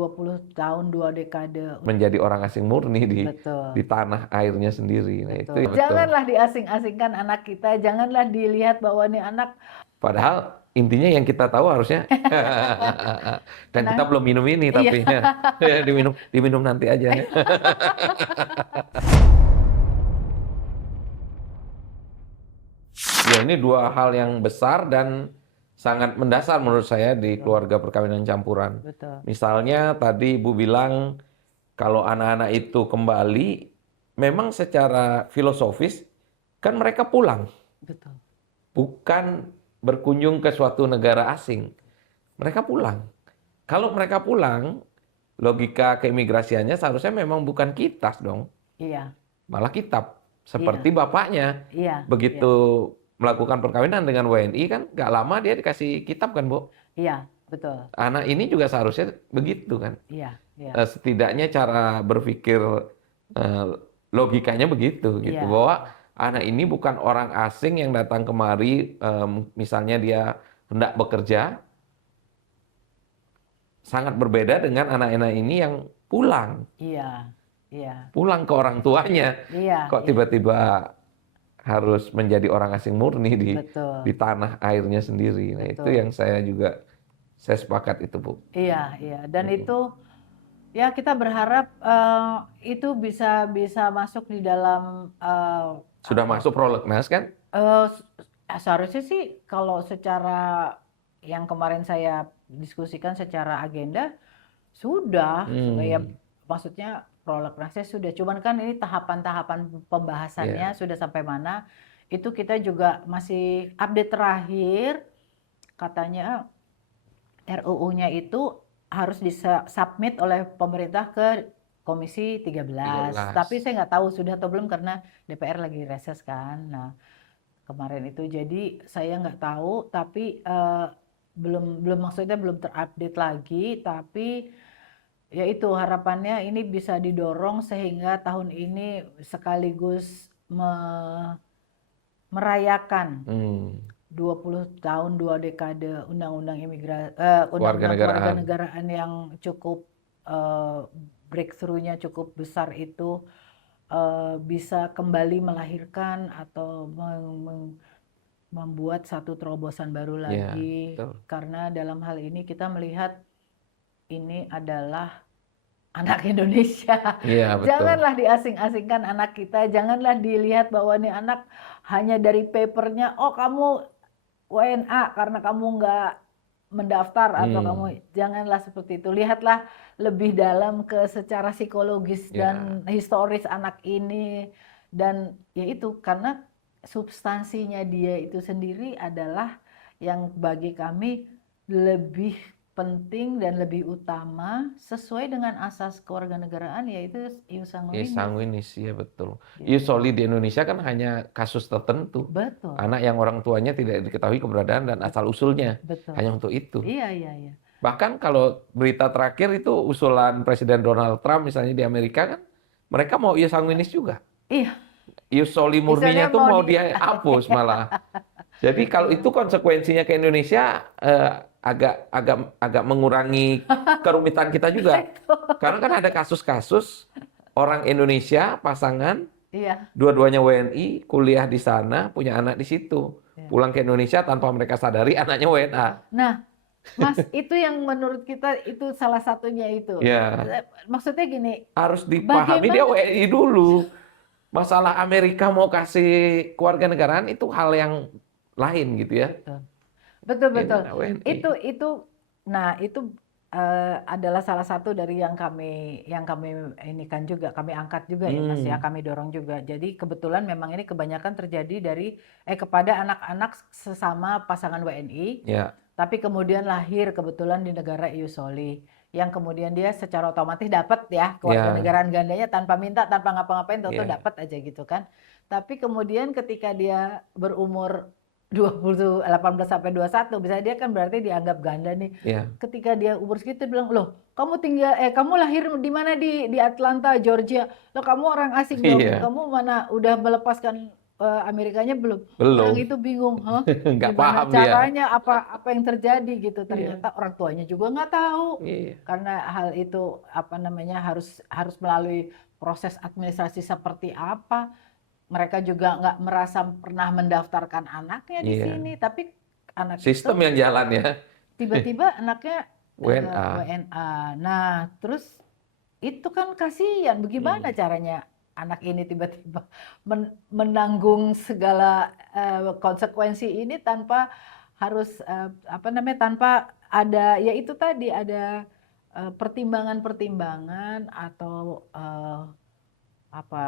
20 tahun, 2 dekade. menjadi orang asing murni di Betul. tanah airnya sendiri. Nah, itu Betul. betul. Janganlah diasing-asingkan anak kita, janganlah dilihat bahwa ini anak Padahal intinya yang kita tahu harusnya dan kita belum minum ini tapi diminum nanti aja ya. Ya, ini dua hal yang besar dan sangat mendasar menurut saya di keluarga perkawinan campuran. Betul. Misalnya tadi Ibu bilang kalau anak-anak itu kembali, memang secara filosofis kan mereka pulang, Betul. bukan berkunjung ke suatu negara asing. Mereka pulang. Kalau mereka pulang, logika keimigrasiannya seharusnya memang bukan kitas dong, Iya. malah kitab. Seperti bapaknya, Iya. begitu melakukan perkawinan dengan WNI kan nggak lama dia dikasih kitab kan, Bu? Iya, betul. Anak ini juga seharusnya begitu kan. Iya, iya. Setidaknya cara berpikir logikanya begitu gitu, Iya. bahwa anak ini bukan orang asing yang datang kemari, misalnya dia hendak bekerja, sangat berbeda dengan anak-anak ini yang pulang, Iya. Iya. pulang ke orang tuanya. Iya. Kok tiba-tiba harus menjadi orang asing murni Betul. di tanah airnya sendiri. Nah, itu Betul. yang saya sepakat itu, Bu. Iya, iya. Dan itu ya kita berharap itu bisa masuk di dalam Sudah masuk prolegnas kan? seharusnya sih kalau secara yang kemarin saya diskusikan secara agenda sudah, ya maksudnya prolegnasnya sudah. Cuman kan ini tahapan-tahapan pembahasannya sudah sampai mana? Itu kita juga masih update terakhir, katanya RUU-nya itu harus disubmit oleh pemerintah ke Komisi 13. Tapi saya nggak tahu sudah atau belum karena DPR lagi reses kan. Nah, kemarin itu jadi saya nggak tahu, tapi belum maksudnya belum terupdate lagi, tapi ya itu harapannya ini bisa didorong sehingga tahun ini sekaligus merayakan 20 tahun 2 dekade undang-undang kewarganegaraan yang cukup breakthrough-nya cukup besar itu bisa kembali melahirkan atau membuat satu terobosan baru lagi. Karena dalam hal ini kita melihat ini adalah anak Indonesia. Janganlah diasing-asingkan anak kita, janganlah dilihat bahwa ini anak hanya dari papernya, oh kamu WNA karena kamu nggak mendaftar atau kamu, janganlah seperti itu. Lihatlah lebih dalam ke secara psikologis dan historis anak ini, dan ya itu karena substansinya dia itu sendiri adalah yang bagi kami lebih penting dan lebih utama sesuai dengan asas kewarganegaraan, yaitu ius sanguinis. Ius sanguinis, ya betul. Ius soli di Indonesia kan hanya kasus tertentu. Betul. Anak yang orang tuanya tidak diketahui keberadaan dan asal usulnya. Betul. Hanya untuk itu. Iya, iya, iya. Bahkan kalau berita terakhir itu usulan Presiden Donald Trump misalnya di Amerika kan, mereka mau ius sanguinis juga. Iya. Ius soli murninya tuh mau dia hapus malah. Jadi kalau itu konsekuensinya ke Indonesia agak mengurangi kerumitan kita juga. Karena kan ada kasus-kasus orang Indonesia pasangan, dua-duanya WNI, kuliah di sana, punya anak di situ. Pulang ke Indonesia tanpa mereka sadari anaknya WNA. Nah, Mas, itu yang menurut kita itu salah satunya itu. Maksudnya gini, harus dipahami dia WNI dulu. Masalah Amerika mau kasih kewarganegaraan itu hal yang lain gitu ya. Betul. Nah itu adalah salah satu dari yang kami ini kan juga kami angkat juga ya Mas ya, kami dorong juga. Jadi kebetulan memang ini kebanyakan terjadi kepada anak-anak sesama pasangan WNI. Tapi kemudian lahir kebetulan di negara ius soli, yang kemudian dia secara otomatis dapat ya kewarganegaraan gandanya tanpa minta, tanpa ngapa-ngapain, tahu-tahu dapat aja gitu kan. Tapi kemudian ketika dia berumur 18 sampai 21, misalnya dia kan berarti dianggap ganda nih. Ketika dia umur segitu bilang, "Loh, kamu lahir di mana, di Atlanta, Georgia. Loh, kamu orang asing dong. Kamu mana udah melepaskan Amerikanya belum. Belum. Orang itu bingung, hah? Nggak Gimana paham dia. caranya? Apa yang terjadi gitu? Iya. Ternyata orang tuanya juga nggak tahu. Iya. Karena hal itu apa namanya harus melalui proses administrasi seperti apa. Mereka juga nggak merasa pernah mendaftarkan anaknya di Iya. sini, tapi anak Sistem itu yang jalan ya. tiba-tiba anaknya WNA. WNA. Nah, terus itu kan kasihan. Bagaimana caranya anak ini tiba-tiba menanggung segala konsekuensi ini tanpa harus apa namanya, tanpa ada, ya itu tadi ada pertimbangan-pertimbangan atau apa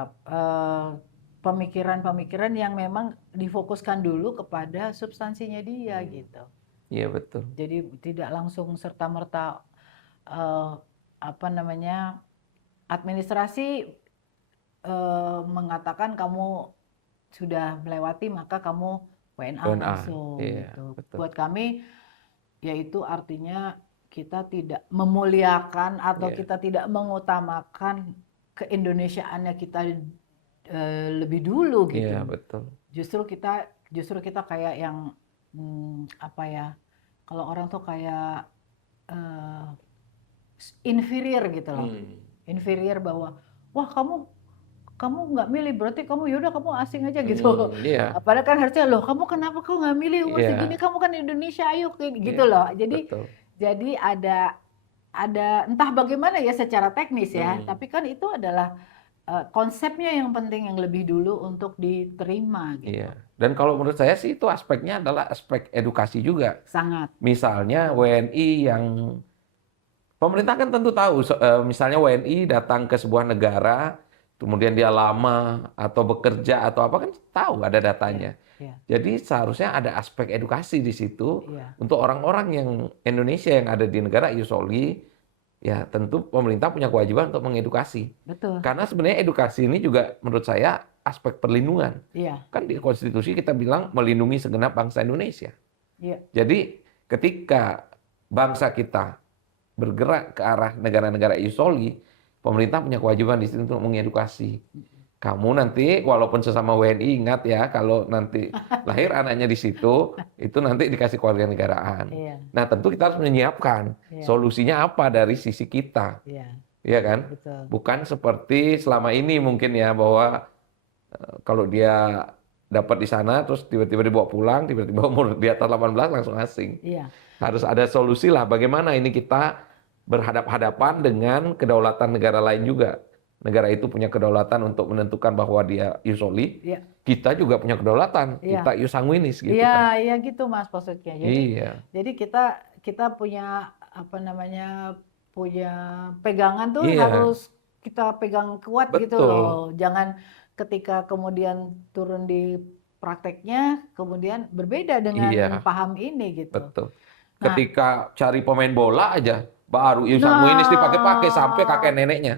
pemikiran-pemikiran yang memang difokuskan dulu kepada substansinya dia gitu. Iya betul. Jadi tidak langsung serta-merta apa namanya, administrasi mengatakan kamu sudah melewati maka kamu WNA WNA. langsung Iya, gitu. betul. Buat kami yaitu artinya kita tidak memuliakan atau Iya. kita tidak mengutamakan keindonesiaannya kita lebih dulu gitu. Iya betul. Justru kita kayak yang apa ya, kalau orang tuh kayak inferior gitu loh. Inferior bahwa wah kamu nggak milih berarti kamu yaudah kamu asing aja gitu. Iya. Padahal kan harusnya loh kamu kenapa kau nggak milih umur Iya. segini, kamu kan Indonesia, ayo gitu Iya, loh. betul. Jadi ada entah bagaimana ya secara teknis ya, tapi kan itu adalah konsepnya yang penting, yang lebih dulu untuk diterima gitu. Iya. Dan kalau menurut saya sih itu aspeknya adalah aspek edukasi juga. Sangat. Misalnya WNI yang pemerintah kan tentu tahu, misalnya WNI datang ke sebuah negara, kemudian dia lama atau bekerja atau apa, kan tahu ada datanya. Iya. Jadi seharusnya ada aspek edukasi di situ Iya. untuk orang-orang yang Indonesia yang ada di negara Iusoli. Ya tentu pemerintah punya kewajiban untuk mengedukasi. Betul. Karena sebenarnya edukasi ini juga menurut saya aspek perlindungan. Iya. Kan di konstitusi kita bilang melindungi segenap bangsa Indonesia. Iya. Jadi ketika bangsa kita bergerak ke arah negara-negara Iusoli, pemerintah punya kewajiban di situ untuk mengedukasi. Kamu nanti walaupun sesama WNI, ingat ya, kalau nanti lahir anaknya di situ, itu nanti dikasih kewarganegaraan. Iya. Nah, tentu kita harus menyiapkan solusinya apa dari sisi kita. Iya. Iya kan? Betul. Bukan seperti selama ini mungkin ya, bahwa kalau dia dapat di sana terus tiba-tiba dibawa pulang, tiba-tiba umur di atas 18 langsung asing. Iya. Harus ada solusi lah bagaimana ini kita berhadap-hadapan dengan kedaulatan negara lain juga. Negara itu punya kedaulatan untuk menentukan bahwa dia Iusoli. Iya. Kita juga punya kedaulatan. Iya. Kita Ius sanguinis gitu Iya, kan. iya gitu Mas maksudnya. Jadi kita punya apa namanya, punya pegangan tuh harus kita pegang kuat gitu loh. Jangan ketika kemudian turun di prakteknya kemudian berbeda dengan paham ini gitu. Betul. Ketika cari pemain bola aja baru Ius sanguinis dipakai-pakai sampai kakek neneknya.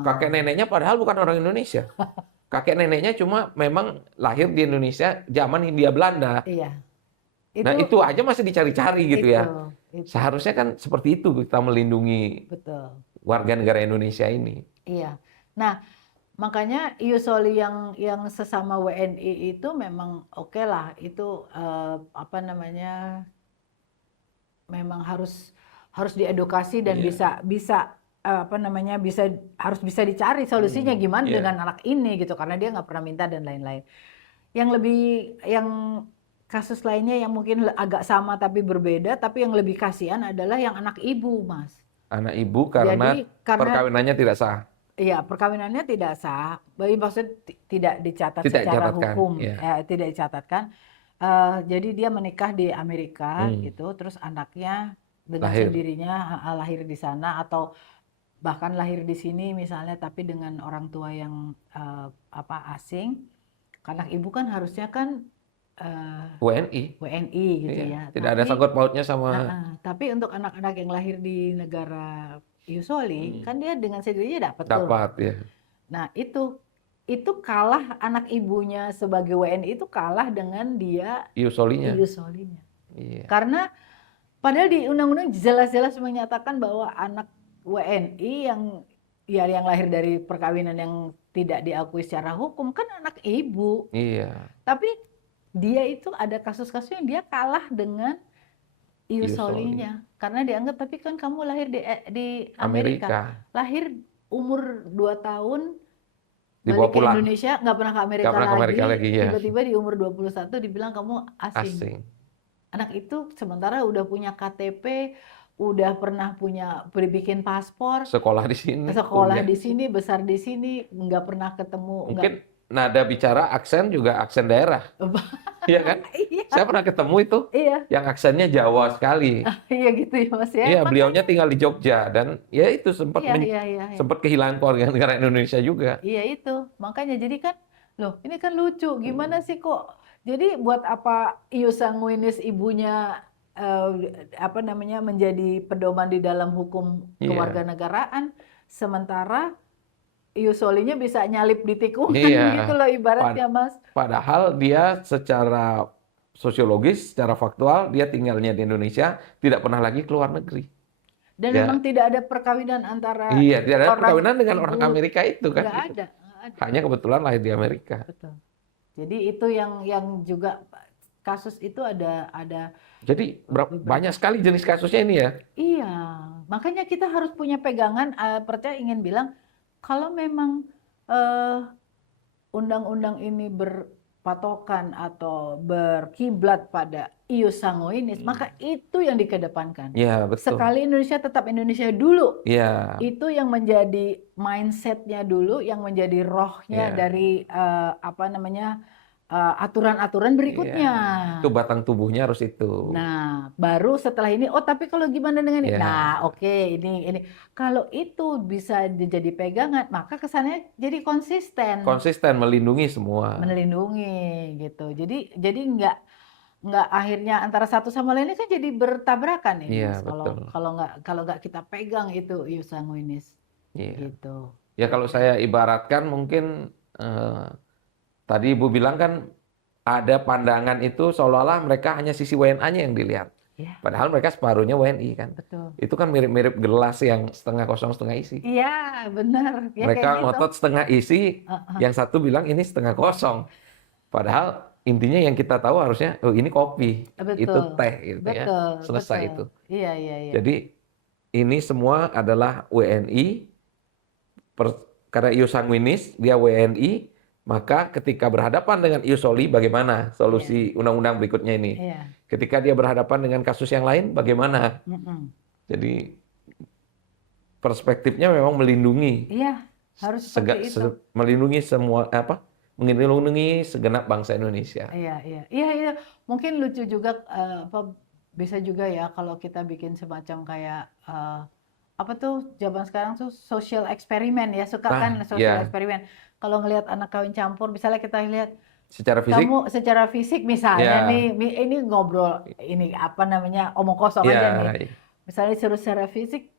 Kakek neneknya padahal bukan orang Indonesia. Kakek neneknya cuma memang lahir di Indonesia zaman Hindia Belanda. Iya. Nah itu aja masih dicari-cari gitu ya. Seharusnya kan seperti itu kita melindungi warga negara Indonesia ini. Iya. Nah makanya Iusoli yang sesama WNI itu memang oke lah, itu apa namanya, memang harus diedukasi dan bisa apa namanya, harus bisa dicari solusinya gimana dengan anak ini gitu, karena dia nggak pernah minta dan lain-lain. Yang kasus lainnya yang mungkin agak sama tapi berbeda, tapi yang lebih kasihan adalah yang anak ibu, Mas. Anak ibu karena perkawinannya tidak sah. Iya, perkawinannya tidak sah. Maksudnya tidak dicatat secara hukum, tidak dicatatkan. Jadi dia menikah di Amerika gitu, terus anaknya dengan sendirinya lahir di sana atau bahkan lahir di sini misalnya, tapi dengan orang tua yang asing. Anak ibu kan harusnya kan WNI gitu ya. Tidak ada sangkut pautnya sama. Tapi untuk anak-anak yang lahir di negara Iusoli kan dia dengan sendirinya dapat tuh. Ya. Nah itu kalah, anak ibunya sebagai WNI itu kalah dengan dia Iusolinya. Iya. Karena padahal di undang-undang jelas-jelas menyatakan bahwa anak WNI yang lahir dari perkawinan yang tidak diakui secara hukum, kan anak ibu. Iya. Tapi dia itu ada kasus-kasus yang dia kalah dengan ius Ius soli. solinya karena dianggap, tapi kan kamu lahir di Amerika, Amerika. lahir umur 2 tahun, Dibawa balik ke pulang. Indonesia nggak pernah ke Nggak Amerika pernah ke Amerika lagi, lagi ya. tiba-tiba di umur 21 dibilang kamu asing. Asing. Anak itu sementara udah punya KTP, udah pernah bikin paspor, Sekolah di sini, sekolah kuliah di di sini. sini, besar di sini, nggak pernah ketemu, nggak. Mungkin nada bicara aksen juga aksen daerah. Iya kan? Iya, Saya pernah ketemu itu iya, yang aksennya Jawa sekali. iya gitu ya Mas ya. Iya, beliaunya Makanya, tinggal di Jogja dan ya itu sempat iya, iya, iya, iya. sempat kehilangan keluarga negara Indonesia juga. Iya itu, makanya jadi kan, loh ini kan lucu, gimana sih kok? Jadi buat apa ius sanguinis ibunya eh, apa namanya menjadi pedoman di dalam hukum Iya, kewarganegaraan, sementara ius solinya bisa nyalip di tikungan iya. gitu loh ibaratnya Pad- Mas. Padahal dia secara sosiologis, secara faktual, dia tinggalnya di Indonesia, tidak pernah lagi keluar negeri. Dan Ya, memang tidak ada perkawinan antara iya, tidak ada orang perkawinan dengan orang ibu, Amerika itu kan, nggak gitu. ada, nggak ada. Hanya kebetulan lahir di Amerika. Betul. Jadi itu yang juga kasus itu ada Jadi beberapa. banyak sekali jenis kasusnya ini ya. Iya, makanya kita harus punya pegangan. Percaya ingin bilang, kalau memang eh, undang-undang ini berpatokan atau berkiblat pada ius sanguinis, maka itu yang dikedepankan. Iya, betul. Sekali Indonesia tetap Indonesia dulu. Iya, Itu yang menjadi mindsetnya dulu, yang menjadi rohnya iya. dari apa namanya aturan-aturan berikutnya. Iya, itu batang tubuhnya harus itu. Nah, baru setelah ini, oh tapi kalau gimana dengan ini? Iya, Nah, oke, ini. Kalau itu bisa jadi pegangan, maka kesannya jadi konsisten, konsisten melindungi semua. melindungi gitu. Jadi nggak akhirnya antara satu sama lainnya kan jadi bertabrakan ini, Iya, Mas. Kalau betul. kalau nggak kita pegang itu ius sanguinis Iya. gitu. Ya kalau saya ibaratkan mungkin tadi Ibu bilang kan ada pandangan itu seolah-olah mereka hanya sisi WNA-nya yang dilihat. Ya, Padahal mereka separuhnya WNI kan. betul. Itu kan mirip-mirip gelas yang setengah kosong setengah isi. Iya, benar. Ya kayak Mereka gitu. ngotot setengah isi, Heeh, yang satu bilang ini setengah kosong. Padahal intinya yang kita tahu harusnya, oh ini kopi, itu betul. teh gitu ya. Betul, Selesai betul. itu. Iya, iya, iya. Jadi ini semua adalah WNI, karena ius sanguinis, dia WNI, maka ketika berhadapan dengan ius soli, bagaimana solusi undang-undang berikutnya ini? Iya. Ketika dia berhadapan dengan kasus yang lain, bagaimana? Mm-mm. Jadi perspektifnya memang melindungi, Iya, harus seperti itu. melindungi semua melindungi segenap bangsa Indonesia. Iya, iya. Iya, iya. Mungkin lucu juga bisa juga ya kalau kita bikin semacam kayak apa tuh zaman sekarang tuh social eksperimen ya, suka Nah, kan social ya, eksperimen. Kalau ngelihat anak kawin campur, misalnya kita lihat secara fisik, kamu secara fisik misalnya ya, nih, ini ngobrol ini apa namanya omong kosong aja nih. ya, Misalnya suruh secara fisik,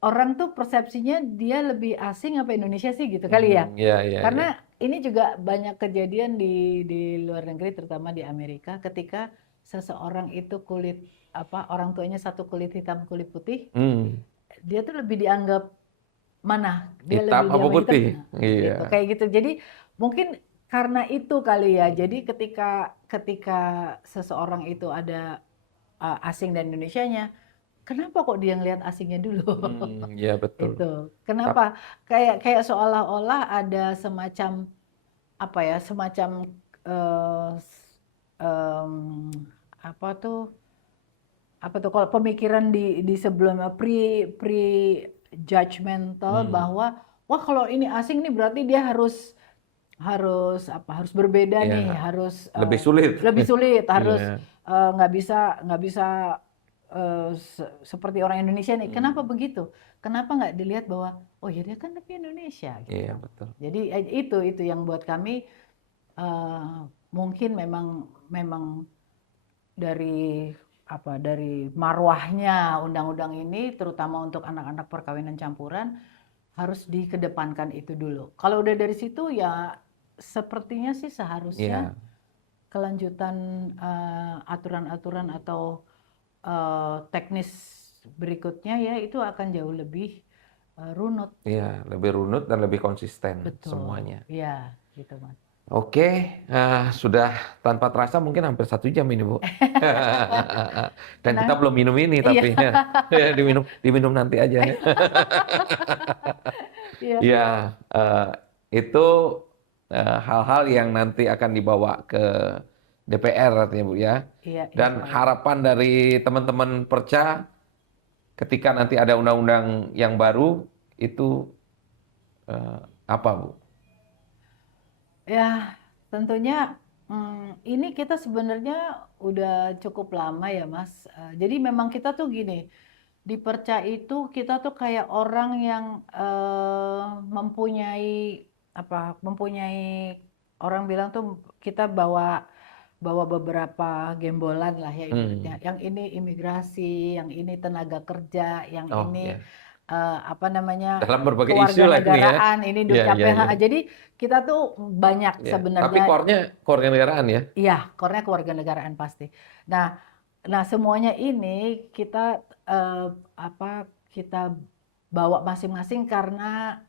orang tuh persepsinya dia lebih asing apa Indonesia sih gitu kali ya. ya, ya, Karena ini juga banyak kejadian di luar negeri, terutama di Amerika, ketika seseorang itu orang tuanya satu kulit hitam kulit putih, dia tuh lebih dianggap mana? Dia hitam lebih apa dianggap putih? hitam. Nah, Iya, gitu. Kayak gitu. Jadi mungkin karena itu kali ya. Jadi ketika seseorang itu ada asing dan Indonesianya, kenapa kok dia ngelihat asingnya dulu? ya betul. Itu. Kenapa? Kayak seolah-olah ada semacam apa ya? Semacam apa tuh? Apa tuh kalau pemikiran di sebelumnya pre judgmental bahwa wah kalau ini asing nih berarti dia harus berbeda Ya, nih, harus lebih sulit. harus Iya. nggak bisa seperti orang Indonesia nih. Kenapa begitu? Kenapa nggak dilihat bahwa oh ya dia kan lebih Indonesia gitu. Iya, betul. Jadi itu yang buat kami mungkin memang dari marwahnya undang-undang ini, terutama untuk anak-anak perkawinan campuran, harus dikedepankan itu dulu. Kalau udah dari situ ya sepertinya sih seharusnya kelanjutan aturan-aturan atau teknis berikutnya ya itu akan jauh lebih runut. Iya, lebih runut dan lebih konsisten Betul. semuanya. Iya, gitu Mas. Oke, sudah tanpa terasa mungkin hampir 1 jam ini, Bu. Dan kita Nah, belum minum ini, iya, tapi diminum nanti aja. iya, Ya, itu hal-hal yang nanti akan dibawa ke DPR artinya, Bu ya. iya, Dan insya Allah. harapan dari teman-teman Perca ketika nanti ada undang-undang yang baru itu eh, apa, Bu? Ya, tentunya ini kita sebenarnya udah cukup lama ya, Mas. Jadi memang kita tuh gini, di Perca itu kita tuh kayak orang yang mempunyai apa? Mempunyai orang bilang tuh kita bawa bawa beberapa gembolan lah ya ibaratnya. Hmm. Yang ini imigrasi, yang ini tenaga kerja, yang Oh ini ya, apa namanya dalam berbagai isu lah ini ya. kewarganegaraan, ini Ya, ya, dukcapil. ya. Jadi kita tuh banyak Ya. Tapi sebenarnya, core-nya kewarganegaraan ya. iya, core-nya kewarganegaraan pasti. Nah, nah semuanya ini kita eh, apa kita bawa masing-masing karena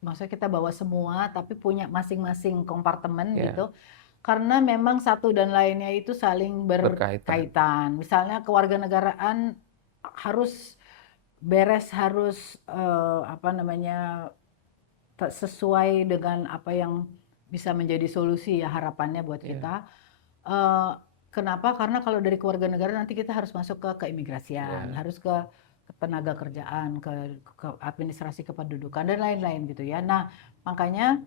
maksudnya kita bawa semua tapi punya masing-masing kompartemen Ya, gitu. Karena memang satu dan lainnya itu saling berkaitan. berkaitan. Misalnya kewarganegaraan harus beres, harus apa namanya sesuai dengan apa yang bisa menjadi solusi ya harapannya buat Ya, kita. Eh, Kenapa? Karena kalau dari kewarganegaraan nanti kita harus masuk ke keimigrasian, ya. harus ke tenaga kerjaan, ke administrasi kependudukan dan lain-lain gitu ya. Nah, makanya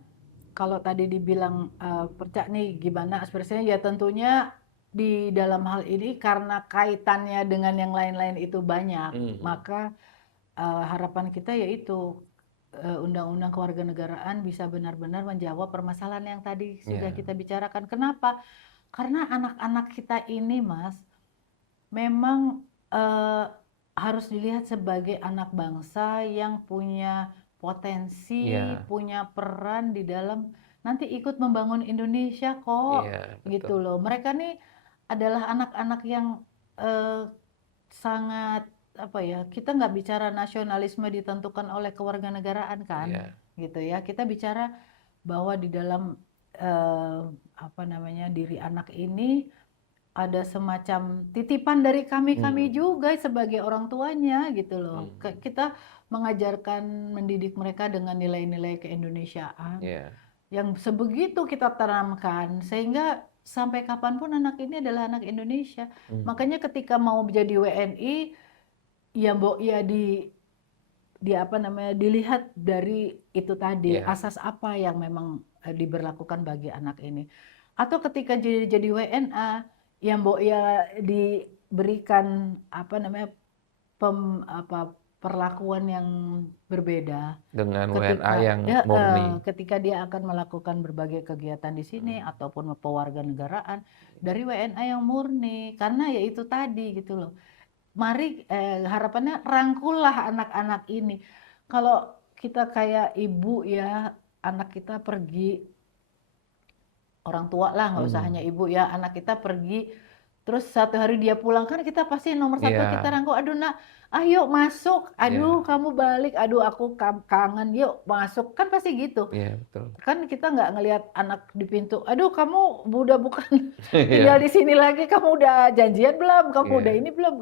kalau tadi dibilang Percak nih gimana aspirasinya ya tentunya di dalam hal ini karena kaitannya dengan yang lain-lain itu banyak, Hmm. maka harapan kita yaitu undang-undang kewarganegaraan bisa benar-benar menjawab permasalahan yang tadi sudah Ya. kita bicarakan. Kenapa? Karena anak-anak kita ini, Mas, memang harus dilihat sebagai anak bangsa yang punya potensi, Ya. punya peran di dalam nanti ikut membangun Indonesia kok, Iya, betul. gitu loh. Mereka nih adalah anak-anak yang eh, sangat apa ya, kita nggak bicara nasionalisme ditentukan oleh kewarganegaraan kan, Iya. gitu ya. Kita bicara bahwa di dalam eh, apa namanya diri anak ini ada semacam titipan dari kami-kami Hmm. juga sebagai orang tuanya gitu loh. Hmm. Kita mengajarkan, mendidik mereka dengan nilai-nilai keindonesiaan Iya. yang sebegitu kita tanamkan sehingga sampai kapanpun anak ini adalah anak Indonesia. Hmm. Makanya ketika mau menjadi WNI, ya Mbok ya di apa namanya dilihat dari itu tadi Iya. asas apa yang memang diberlakukan bagi anak ini. Atau ketika jadi WNA, ya Mbok ya diberikan apa namanya apa perlakuan yang berbeda Dengan WNA ketika yang murni. ketika dia akan melakukan berbagai kegiatan di sini Hmm. ataupun pewarganegaraan dari WNA yang murni karena ya itu tadi gitu loh. Mari harapannya rangkullah anak-anak ini. Kalau kita kayak ibu ya, anak kita pergi, orang tua lah nggak usah hanya Hmm. ibu ya, anak kita pergi terus satu hari dia pulang kan kita pasti nomor satu kita Iya. rangkul, aduh nak ayo masuk, aduh Iya. kamu balik, aduh aku kangen, yuk masuk, kan pasti gitu. Iya, betul. Kan kita nggak ngelihat anak di pintu, aduh kamu udah bukan tinggal Iya. di sini lagi, kamu udah janjian belum, kamu udah Iya. ini belum,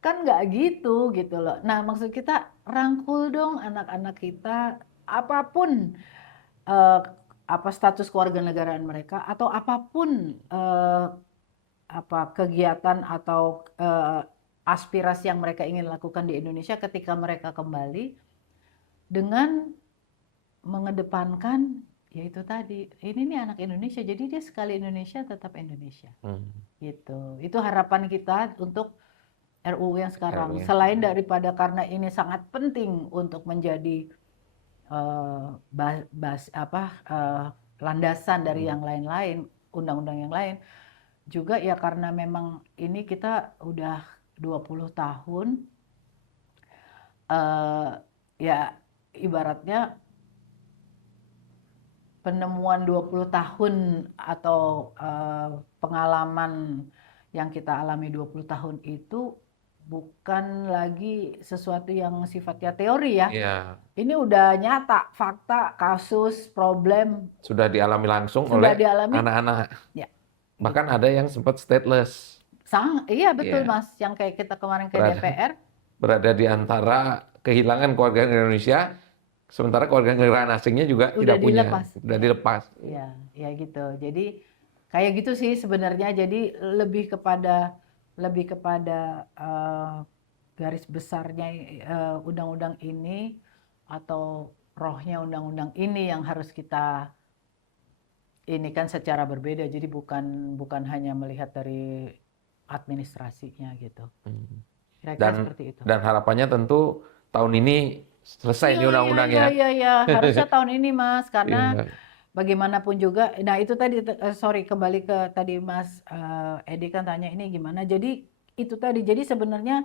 kan nggak gitu gitu loh. Nah maksud kita rangkul dong anak-anak kita apapun eh, apa status kewarganegaraan mereka atau apapun apa kegiatan atau aspirasi yang mereka ingin lakukan di Indonesia ketika mereka kembali dengan mengedepankan yaitu tadi ini nih anak Indonesia jadi dia sekali Indonesia tetap Indonesia Hmm. gitu. Itu harapan kita untuk RUU yang RU sekarang. yang Selain sekarang. daripada karena ini sangat penting untuk menjadi landasan dari Hmm. yang lain-lain, undang-undang yang lain, juga ya karena memang ini kita udah 20 tahun eh, ya ibaratnya penemuan 20 tahun atau pengalaman yang kita alami 20 tahun itu bukan lagi sesuatu yang sifatnya teori ya. Iya. Ini udah nyata, fakta, kasus, problem Sudah dialami langsung sudah oleh dialami. anak-anak. Ya, Bahkan ada yang sempat stateless. iya betul Iya. Mas, yang kayak kita kemarin ke Berada, DPR. berada di antara kehilangan keluarga Indonesia, sementara keluarga negaraan asingnya juga Udah tidak punya, dilepas. sudah Ya. dilepas. Ya, ya gitu. Jadi kayak gitu sih sebenarnya. Jadi lebih kepada garis besarnya undang-undang ini atau rohnya undang-undang ini yang harus kita ini kan secara berbeda. Jadi bukan hanya melihat dari administrasinya gitu. Kira-kira Dan seperti itu. dan harapannya tentu tahun ini selesai ini undang-undang ya. Iya. Harusnya tahun ini Mas, karena Iya. bagaimanapun juga. Nah itu tadi, sorry kembali ke tadi Mas Edi kan tanya ini gimana. Jadi itu tadi. Jadi sebenarnya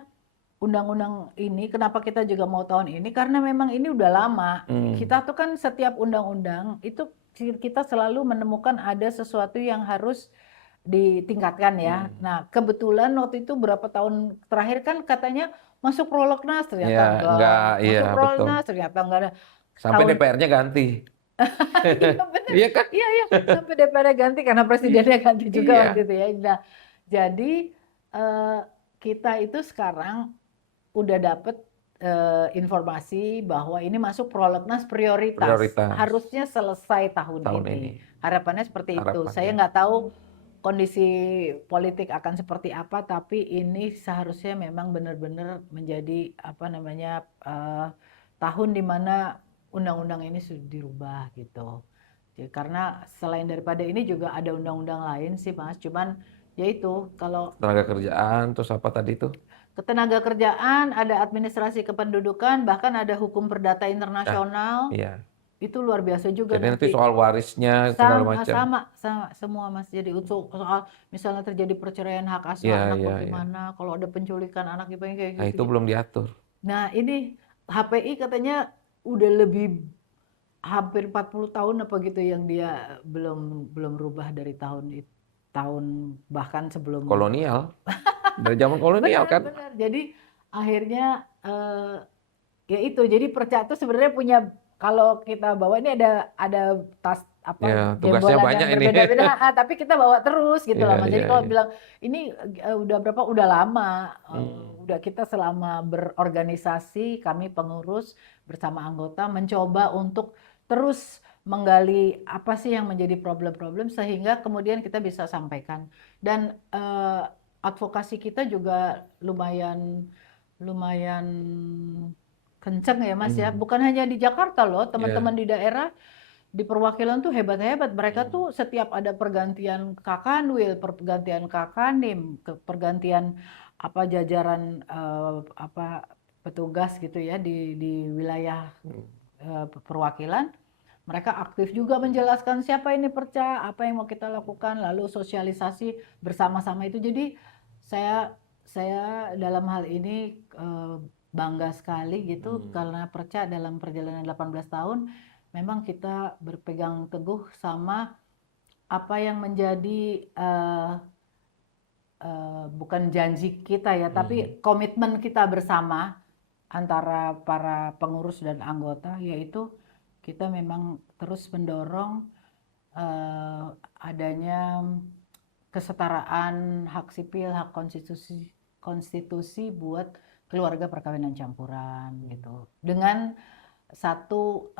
undang-undang ini kenapa kita juga mau tahun ini? Karena memang ini udah lama. Kita tuh kan setiap undang-undang itu kita selalu menemukan ada sesuatu yang harus ditingkatkan ya. Nah, kebetulan waktu itu berapa tahun terakhir kan katanya masuk prolegnas ternyata Ya, enggak, iya masuk betul. prolegnas ternyata enggak ada. Sampai Tahun DPR-nya ganti. Iya benar. Iya kan? Iya sampai DPR ganti karena presidennya ganti juga Iya. waktu itu ya. Nah, jadi kita itu sekarang udah dapet informasi bahwa ini masuk prolegnas prioritas. Prioritas. Harusnya selesai tahun ini. Harapannya seperti itu. Saya nggak tahu kondisi politik akan seperti apa, tapi ini seharusnya memang benar-benar menjadi apa namanya tahun di mana undang-undang ini sudah dirubah gitu. Jadi, karena selain daripada ini juga ada undang-undang lain sih Mas, cuman yaitu kalau Tenaga kerjaan, terus apa tadi itu? ketenaga kerjaan, ada administrasi kependudukan, bahkan ada hukum perdata internasional. Iya. Itu luar biasa juga Jadi nanti nanti. soal warisnya segala macam. Sama semua Mas. Jadi untuk soal misalnya terjadi perceraian hak asuh Iya, anak iya, bagaimana, kalau ada penculikan anak kayak Nah, itu gitu. belum diatur. Nah, ini HPI katanya udah lebih hampir 40 tahun apa gitu yang dia belum rubah dari tahun bahkan sebelum Kolonial. Dari zaman kolonial kan. benar. Jadi akhirnya ya itu. Jadi Perca itu sebenarnya punya, kalau kita bawa ini ada tas apa Ya, tugasnya gembolan banyak yang ini. berbeda-beda, tapi kita bawa terus gitu Iya, loh Mas. Jadi iya, kalau iya. bilang ini udah berapa? Udah lama. Udah kita selama berorganisasi, kami pengurus bersama anggota mencoba untuk terus menggali apa sih yang menjadi problem-problem sehingga kemudian kita bisa sampaikan. Dan advokasi kita juga lumayan kenceng ya Mas ya. Bukan hanya di Jakarta loh, teman-teman di daerah di perwakilan tuh hebat-hebat. Mereka tuh setiap ada pergantian Kakanwil, pergantian Kakanim, pergantian apa jajaran apa petugas gitu ya di wilayah perwakilan, mereka aktif juga menjelaskan siapa ini Perca, apa yang mau kita lakukan, lalu sosialisasi bersama-sama itu. Jadi saya dalam hal ini bangga sekali gitu karena Perca dalam perjalanan 18 tahun memang kita berpegang teguh sama apa yang menjadi bukan janji kita ya, tapi komitmen kita bersama antara para pengurus dan anggota, yaitu kita memang terus mendorong adanya kesetaraan hak sipil, hak konstitusi buat keluarga perkawinan campuran gitu. Dengan satu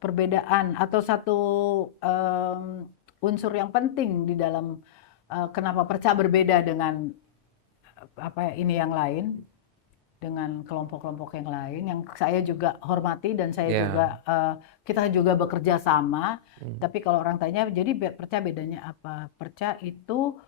perbedaan atau satu unsur yang penting di dalam kenapa Perca berbeda dengan ini yang lain, dengan kelompok-kelompok yang lain yang saya juga hormati dan saya juga kita juga bekerja sama. Tapi kalau orang tanya, jadi Perca bedanya apa? Perca itu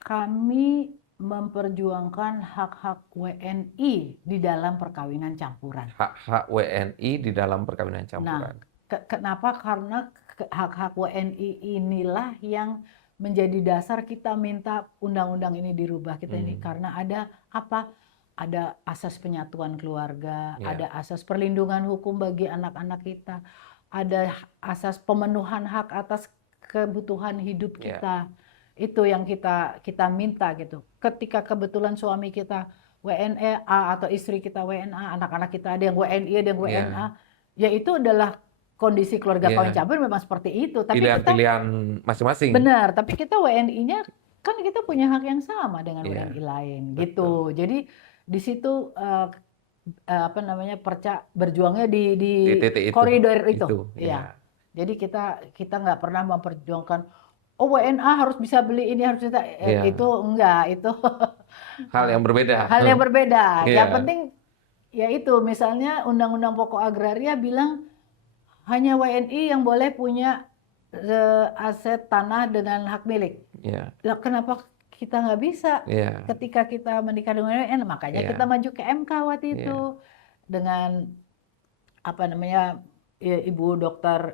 kami memperjuangkan hak-hak WNI di dalam perkawinan campuran. Hak-hak WNI di dalam perkawinan campuran. Nah, kenapa? Karena hak-hak WNI inilah yang menjadi dasar kita minta undang-undang ini dirubah kita ini, karena ada apa? Ada asas penyatuan keluarga, ada asas perlindungan hukum bagi anak-anak kita, ada asas pemenuhan hak atas kebutuhan hidup kita. Itu yang kita minta gitu. Ketika kebetulan suami kita WNA atau istri kita WNA, anak-anak kita ada yang WNI, ada yang WNA, ya itu adalah kondisi keluarga kawin campur memang seperti itu. Tapi pilihan-pilihan masing-masing. Benar, tapi kita WNI-nya kan kita punya hak yang sama dengan WNI lain gitu. Jadi di situ apa namanya berjuangnya di koridor itu. Ya. Jadi kita nggak pernah memperjuangkan WNA harus bisa beli ini harus bisa itu enggak, itu hal yang berbeda. Hal yang berbeda. Yang penting ya itu misalnya Undang-Undang Pokok Agraria bilang hanya WNI yang boleh punya aset tanah dengan hak milik. Lah kenapa kita nggak bisa? Ketika kita menikah dengan WNI, makanya kita maju ke MK waktu itu dengan apa namanya Ibu Dokter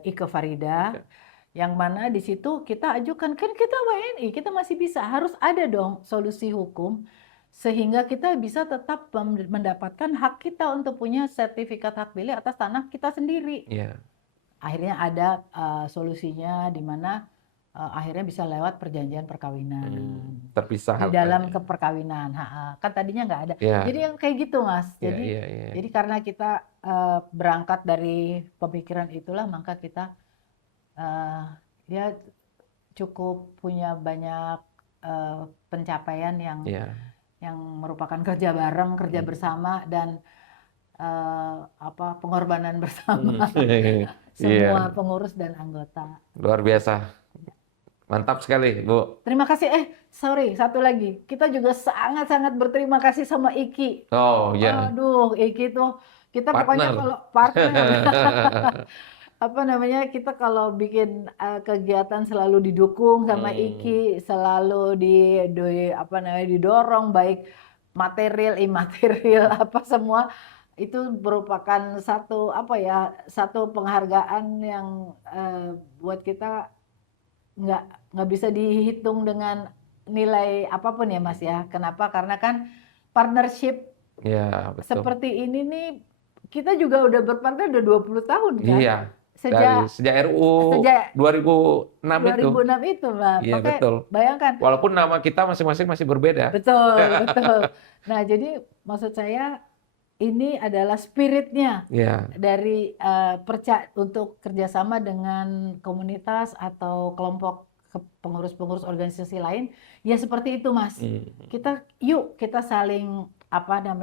Ike Farida, yang mana di situ kita ajukan kan kita WNI, kita masih bisa, harus ada dong solusi hukum sehingga kita bisa tetap mendapatkan hak kita untuk punya sertifikat hak milik atas tanah kita sendiri. Akhirnya ada solusinya di mana akhirnya bisa lewat perjanjian perkawinan. Terpisah di dalam keperkawinan. Kan tadinya nggak ada. Jadi yang kayak gitu, Mas. Jadi karena kita berangkat dari pemikiran itulah, maka kita dia cukup punya banyak pencapaian yang merupakan kerja bareng, kerja bersama, dan pengorbanan bersama semua pengurus dan anggota. Luar biasa, mantap sekali, Bu. Terima kasih. Sorry, satu lagi, kita juga sangat-sangat berterima kasih sama Iki. Aduh, Iki tuh kita pokoknya kalau partner. Apa namanya, kita kalau bikin kegiatan selalu didukung sama Iki, selalu didorong baik material, imaterial apa semua, itu merupakan satu penghargaan yang buat kita nggak bisa dihitung dengan nilai apapun ya, Mas ya. Kenapa? Karena kan partnership betul. Seperti ini nih, kita juga udah berpartner udah 20 tahun kan. Sejak RUU 2006 itu, Mbak. Iya, betul. Bayangkan. Walaupun nama kita masing-masing masih berbeda. Betul, betul. Nah, jadi maksud saya ini adalah spiritnya dari untuk kerjasama dengan komunitas atau kelompok pengurus-pengurus organisasi lain. Ya seperti itu, Mas. Kita saling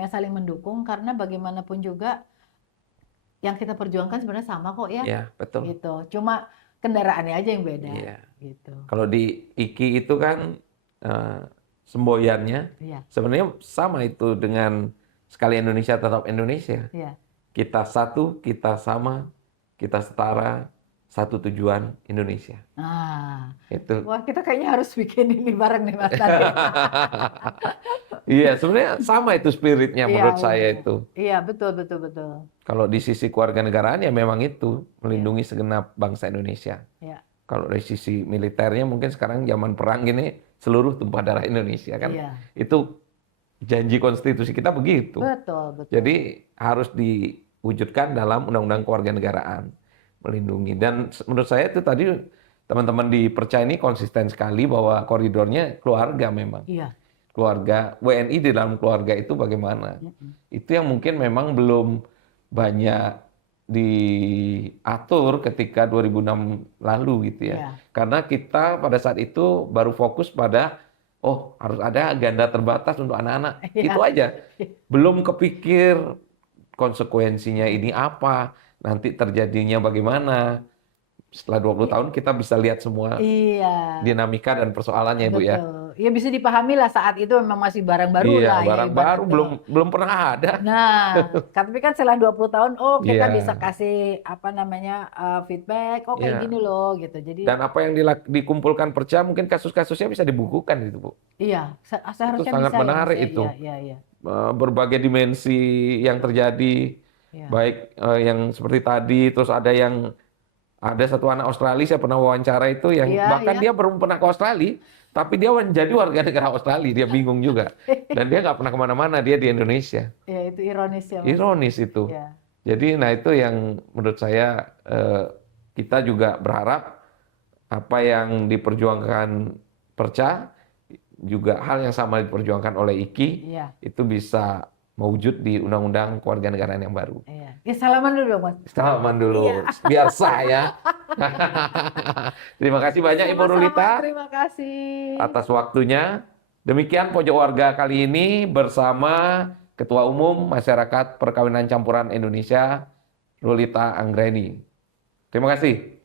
saling mendukung, karena bagaimanapun juga yang kita perjuangkan sebenarnya sama kok ya. Iya, betul. Gitu. Cuma kendaraannya aja yang beda. Gitu. Kalau di IKI itu kan semboyannya sebenarnya sama itu dengan sekali Indonesia tetap Indonesia. Kita satu, kita sama, kita setara, satu tujuan Indonesia. Itu. Wah, kita kayaknya harus bikin ini bareng nih, Mas. Iya, sebenarnya sama itu spiritnya menurut saya itu. Iya, betul. Kalau di sisi kewarganegaraan ya memang itu melindungi segenap bangsa Indonesia. Kalau dari sisi militernya mungkin sekarang zaman perang gini seluruh tumpah darah Indonesia kan. Itu janji konstitusi kita begitu. Betul. Jadi harus diwujudkan dalam undang-undang kewarganegaraan, melindungi. Dan menurut saya itu tadi teman-teman di Perca ini konsisten sekali bahwa koridornya keluarga memang. Keluarga, WNI di dalam keluarga itu bagaimana? Itu yang mungkin memang belum banyak diatur ketika 2006 lalu gitu ya. Karena kita pada saat itu baru fokus pada harus ada ganda terbatas untuk anak-anak. Itu aja. Belum kepikir konsekuensinya ini apa, nanti terjadinya bagaimana. Setelah 20 tahun kita bisa lihat semua dinamika dan persoalannya, Bu ya. Ya bisa dipahami lah, saat itu memang masih barang baru lah. Barang baru belum pernah ada. Nah, tapi kan setelah 20 tahun kita bisa kasih feedback, kayak gini loh gitu. Jadi dan apa yang dikumpulkan Perca mungkin kasus-kasusnya bisa dibukukan gitu, Bu. Iya, seharusnya itu sangat menarik itu. Berbagai dimensi yang terjadi, baik yang seperti tadi, terus ada satu anak Australia saya pernah wawancara itu yang bahkan dia belum pernah ke Australia, tapi dia menjadi warga negara Australia, dia bingung juga. Dan dia nggak pernah kemana-mana, dia di Indonesia. Ya, itu ironis ya. Ironis itu. Jadi, itu yang menurut saya kita juga berharap apa yang diperjuangkan Perca juga hal yang sama diperjuangkan oleh IKI, Iya. itu bisa mewujud di Undang-Undang Kewarganegaraan yang baru. Iya. Ya, salaman dulu dong, Mas. Salaman dulu, Iya. biar sah ya. Terima kasih banyak Ibu Sama-sama, Nurlita terima kasih. atas waktunya. Demikian Pojok Warga kali ini bersama Ketua Umum Masyarakat Perkawinan Campuran Indonesia, Nurlita Anggreni. Terima kasih.